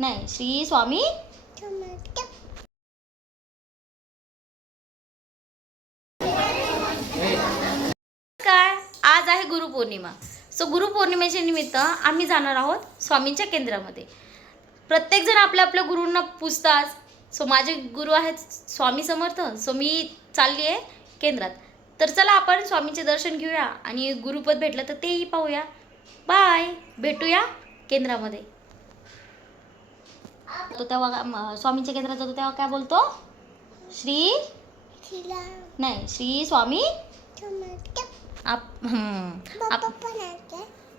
नाही, श्री स्वामी काय. आज आहे गुरुपौर्णिमा. सो गुरुपौर्णिमेच्या निमित्त आम्ही जाणार आहोत स्वामींच्या केंद्रामध्ये. प्रत्येकजण आपल्या आपल्या गुरूंना पूजतात. सो माझे गुरु आहेत स्वामी समर्थ. सो मी चालली आहे केंद्रात. तर चला आपण स्वामींचे दर्शन घेऊया आणि गुरुपद भेटलं तर तेही पाहूया. बाय, भेटूया केंद्रामध्ये. तो तेव्हा स्वामींच्या केंद्रात जातो तेव्हा काय बोलतो? श्री नाही, श्री स्वामी.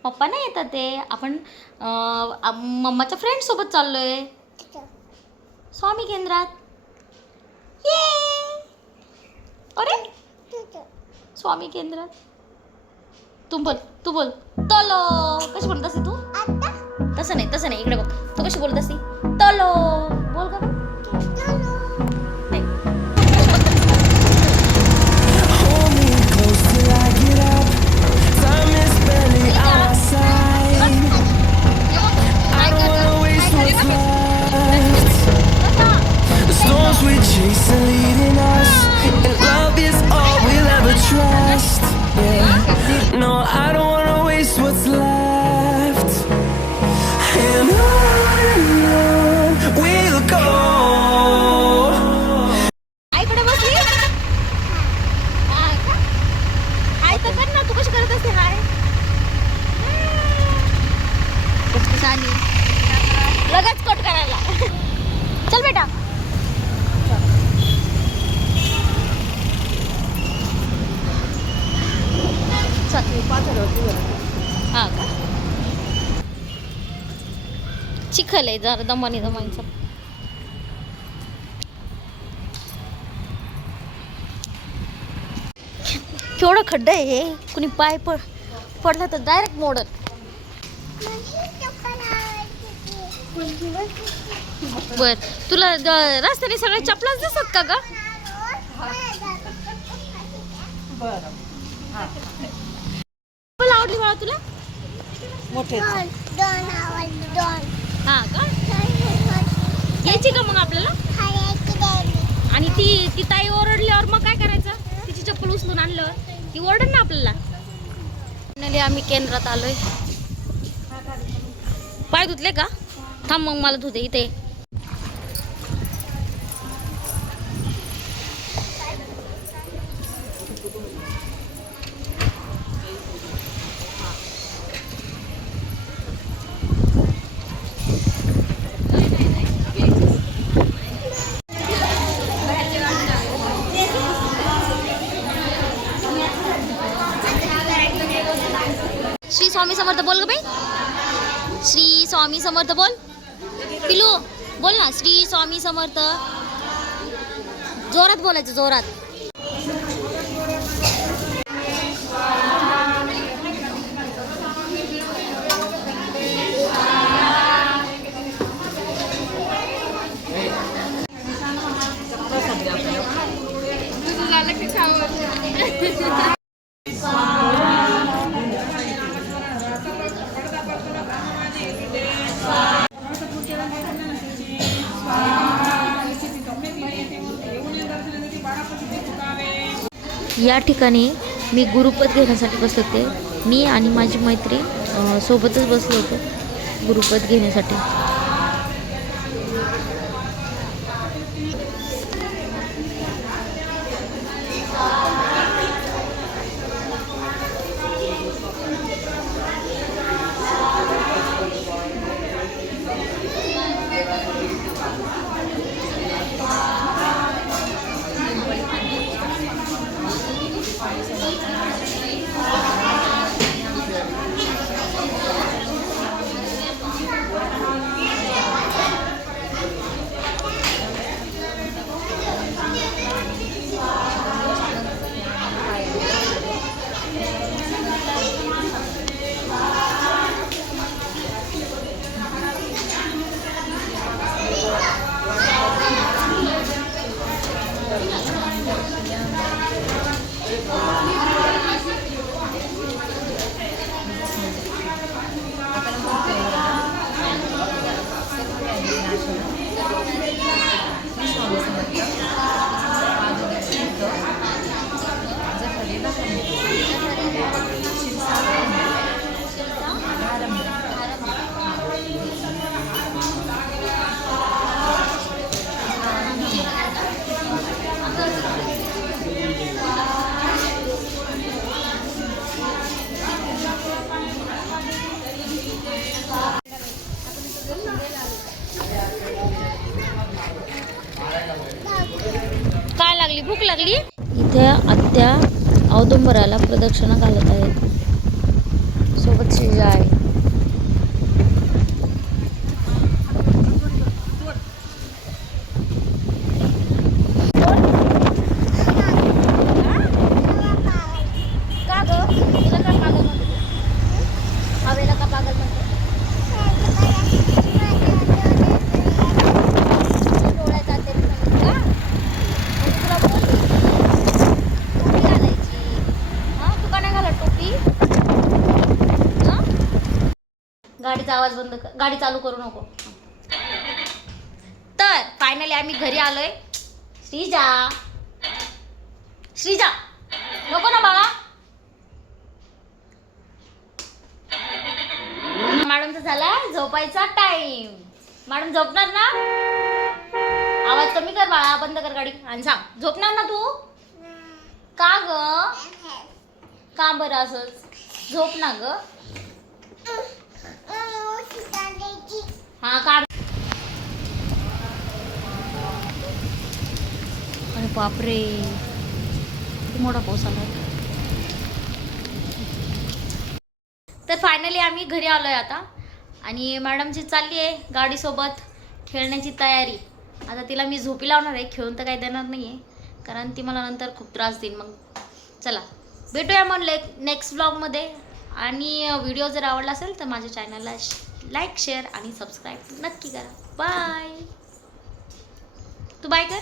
पप्पा नाही येतात ते. आपण मम्माच्या फ्रेंड सोबत चाललोय स्वामी केंद्रात. ये अरे स्वामी केंद्रात. तू बोल तलो. कशी बोलत असते तू? तसं नाही इकडे बघ. तू कशी बोलत असते? तलो बोल का. लगेच कट करायला. चल बेटा. हा का. चिखल आहे जरा दमानीचा. केवढं खड्डा आहे हे. कुणी पाय पडला तर डायरेक्ट मोडत. बर, तुला रस्त्याने सगळे चपलाच दिसत का ग? चप्पल आवडली मला तुला? मोठे हा का. यायची का मग आपल्याला? आणि ती ताई ओरडल्यावर मग काय करायचं? तिची चप्पल उचलून आणल्यावर ती ओरडन ना आपल्याला. आम्ही केंद्रात आलोय. पाय धुतले का? थांब मग मला धुते इथे. श्री स्वामी समर्थ बोल ग बाई. श्री स्वामी समर्थ बोल. पिलू बोल ना. श्री स्वामी समर्थ. जोरात बोलायचं, जोरात. या ठिकाणी मी गुरुपद घेण्यासाठी बसले होते. मी आणि माझी मैत्रीण सोबतच बसलो होतो गुरुपद घेण्यासाठी. लागली भूक लागली. इथे आत्या औदुंबराला प्रदक्षिणा घालत आहेत. सोबत श्रीजा आहे. का ग तुला का पागल म्हणते? हवेला का पागल म्हणते? डोळ्यात जाते म्हणून का? म्हणजे तुला बोलली टोपी घालायची. हा तू का नाही घालत टोपी? हा? गाडीचा आवाज बंद कर. गाडी चालू करू नको. तर फायनली आम्ही घरी आलोय. श्रीजा श्रीजा नको ना बाळा. मॅडमचा झाला झोपायचा टाइम. मॅडम झोपणार ना? आवाज कमी कर बाळा. बंद कर गाडी आणि सांग झोपणार ना तू? का ग? का बरं असंच? झोप ना ग. हा काढ. अरे बापरे किती मोठा पाऊस आला. तर फायनली आम्ही घरी आलोय आता आणि मॅडमची चालली आहे गाडीसोबत खेळण्याची तयारी. आता तिला मी झोपी लावणार आहे. खेळून तर काही देणार नाही आहे कारण ती मला नंतर खूप त्रास देईल. मग चला भेटूया म्हणले नेक्स्ट ब्लॉगमध्ये. आणि व्हिडिओ जर आवडला असेल तर माझ्या चॅनलला लाईक शेअर आणि सबस्क्राईब नक्की करा. बाय. तू बाय कर.